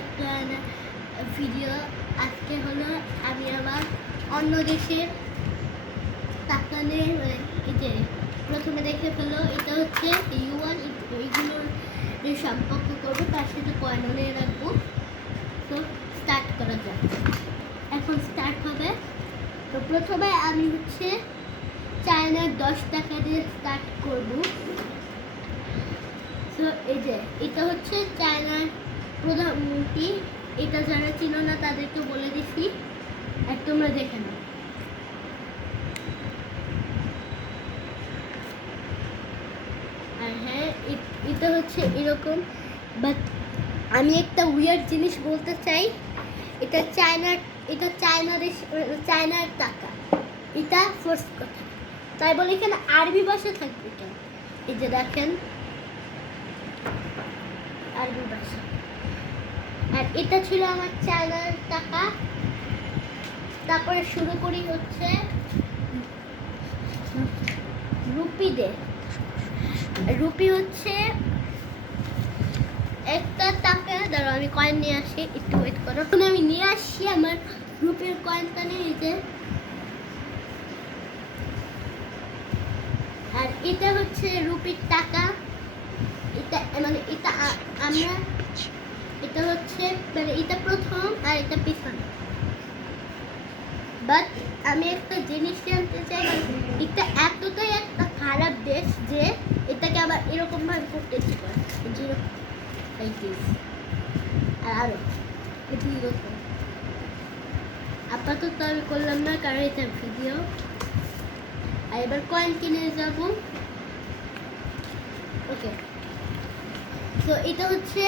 একটা ভিডিও। আজকে হলো আমি আবার অন্য দেশের টাকা নিয়ে এই যে প্রথমে দেখে ফেলো, এটা হচ্ছে ইউয়ান, এইগুলোর সম্পর্ক করবো, তার সাথে কয়েন নিয়ে রাখবো। তো স্টার্ট করা যাক, এখন স্টার্ট হবে। তো প্রথমে আমি হচ্ছে চায়নার 10 টাকা দিয়ে স্টার্ট করব। তো এই যে এটা হচ্ছে চায়নার প্রধানমন্ত্রী, এটা যারা চিনো না তাদেরকে বলে দিচ্ছি, আর তোমরা দেখে নাও। আর হ্যাঁ, এটা হচ্ছে এরকম, বাট আমি একটা উইয়ার্ড জিনিস বলতে চাই। এটা চায়নার টাকা, এটা ফার্স্ট কথা। তাই বলে এখানে আরবি ভাষা থাকবে কেন? এই যে দেখেন আরবি ভাষা। আর এটা ছিল আমার চায়নার টাকা। তারপরে শুরু করি হচ্ছে রুপি দিয়ে। রুপি হচ্ছে একটা টাকা। দাঁড়াও, আমি কয়েন নিয়ে আসি, একটু ওয়েট করো। এখন আমি নিয়ে আসি আমার রুপির কয়েনটা নিয়ে। যে আর এটা হচ্ছে রুপির টাকা। এটা মানে এটা আমরা, এটা হচ্ছে মানে এটা প্রথম আর এটা পিছনে। বাট আমি একটা জিনিস জানতে চাই, এটা এতটাই একটা খারাপ দেশ যে এটাকে আবার এরকম ভাবে করতে ইচ্ছে করে, যেরকম আর আরো এরকম। আপাতত আমি করলাম না, কারণ এটা ভিডিও। আর এবার কয়েন কিনে যাব। ওকে, তো এটা হচ্ছে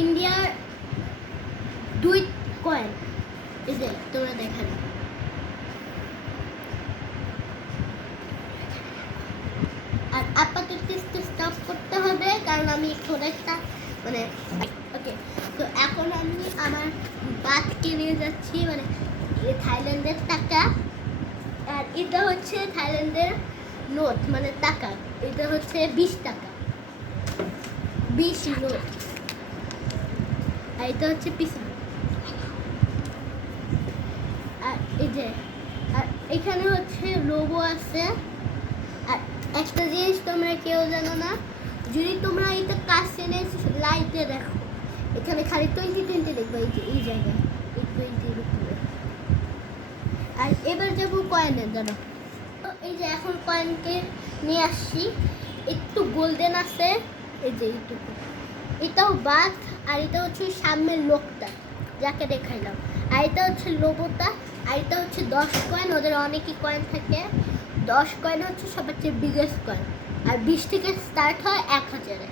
ইন্ডিয়ার 2 কয়েন। এই যে তোমরা দেখানো। আর আপাতত স্টপ করতে হবে, কারণ আমি এখন একটা মানে ওকে। তো এখন আমি আমার বাতকে নিয়ে যাচ্ছি, মানে থাইল্যান্ডের টাকা। আর এটা হচ্ছে থাইল্যান্ডের নোট, মানে টাকা। এটা হচ্ছে 20 টাকা, 20 নোট। আর এটা হচ্ছে পিছনে। আর এই যে আর এখানে হচ্ছে লোগো আছে। আর একটা জিনিস তোমরা কেউ জানো না, যদি তোমরা এটা কাছে এনে লাইটে দেখো, এখানে খালি 2020 দেখবে। এই যে এই জায়গায় এই 20 উপরে। আর এবার যাবো কয়েনের জন্য। তো এই যে এখন কয়েনকে নিয়ে আসছি, একটু গোল্ডেন আছে। এই যে এইটুকু, এটাও বাদ। আর এটা হচ্ছে সামনের লোকটা যাকে দেখাইলাম। আর এটা হচ্ছে লোগোটা। আর এটা হচ্ছে 10 কয়েন। ওদের অনেকই কয়েন থাকে। 10 কয়েন হচ্ছে সবার চেয়ে বিগেস্ট কয়েন। আর 20 থেকে স্টার্ট হয় 1000-এ।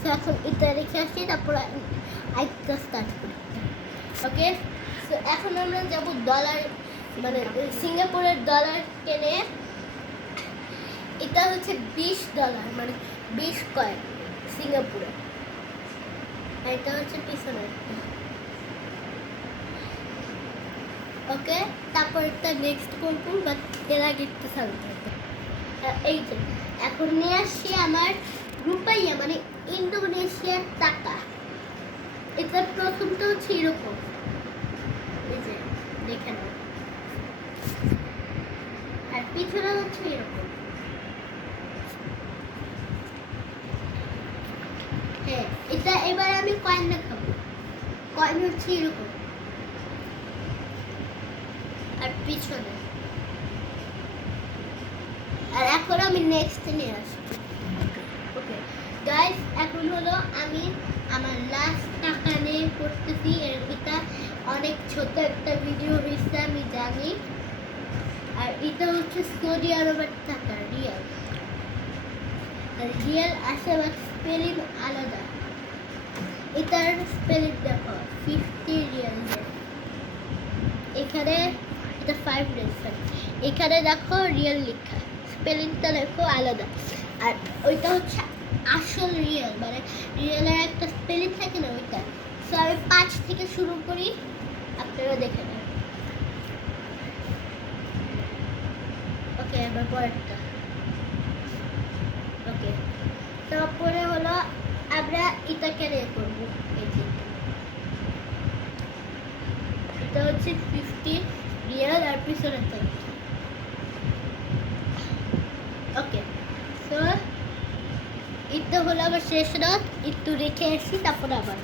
তো এখন এটা রেখে আসি, তারপর আরেকটা স্টার্ট করি। ওকে, তো এখন আমরা যাবো ডলার, মানে সিঙ্গাপুরের ডলার কেনে। এটা হচ্ছে $20, মানে 20 কয়েন সিঙ্গাপুরে। আর এটা হচ্ছে পিছনে। ওকে, তারপর একটা নেক্সট করবো, বাট এর আগে একটু সামনে। এই যে এখন নিয়ে আসছি আমার রুপাইয়া, মানে ইন্দোনেশিয়ার টাকা। এটা প্রথমটা হচ্ছে এরকম, এই যে দেখে নাও। আর পিছনে হচ্ছে এরকম। হ্যাঁ, এটা এবার আমি কয়েন দেখাবো। কয়েন হচ্ছে এরকম, আর পিছনে। আর এখন আমি নেক্সট নিয়ে আসবো। ওকে গাইস, এখন হলো আমি আমার লাস্ট টাকা নিয়ে করতেছি। এটা অনেক ছোট একটা ভিডিও হয়েছে, আমি জানি। আর এটা হচ্ছে সৌদি আরবের টাকা, রিয়াল। আর রিয়াল আসে, বাট স্পেলিং আলাদা। এটার স্পেলিং দেখো, 50 রিয়াল। এখানে এটা 5 রিয়াল। এখানে দেখো রিয়াল লেখা, স্পেলিংটা দেখো আলাদা। আর ওইটা হচ্ছে আসল রিয়েল, মানে রিয়েলের একটা স্পেলিং থাকে না, ওইটা। সো আমি 5 থেকে শুরু করি, আপনারা দেখে নেন। ওকে, এবার পরেরটা। ওকে, তারপরে হলো আমরা এটাকে নিয়ে করবো। এই যে এটা হচ্ছে 50 রিয়াল আর পিছনে থেকে। ওকে, সো এটা হলো আমার শেষ রাত, একটু রেখে আসি তারপর আবার।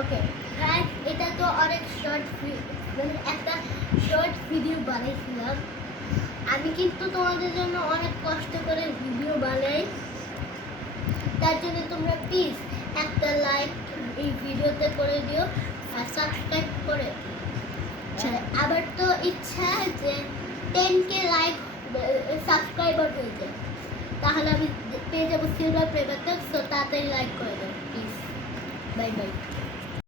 ওকে গাইস, এটা তো অনেক শর্ট, মানে একটা শর্ট ভিডিও বানিয়েছিলাম আমি, কিন্তু তোমাদের জন্য অনেক কষ্ট করে ভিডিও বানাই। তার জন্য তোমরা প্লিজ একটা লাইক এই ভিডিওতে করে দিও আর সাবস্ক্রাইব করে আবার তো ইচ্ছা যে 10K লাইক সাবস্ক্রাইবার হয়ে যায়, তাহলে আমি পেয়ে যাবো সিলভার প্লে বাটন। সো তাড়াতাড়ি লাইক করে দাও প্লিজ। Bye bye.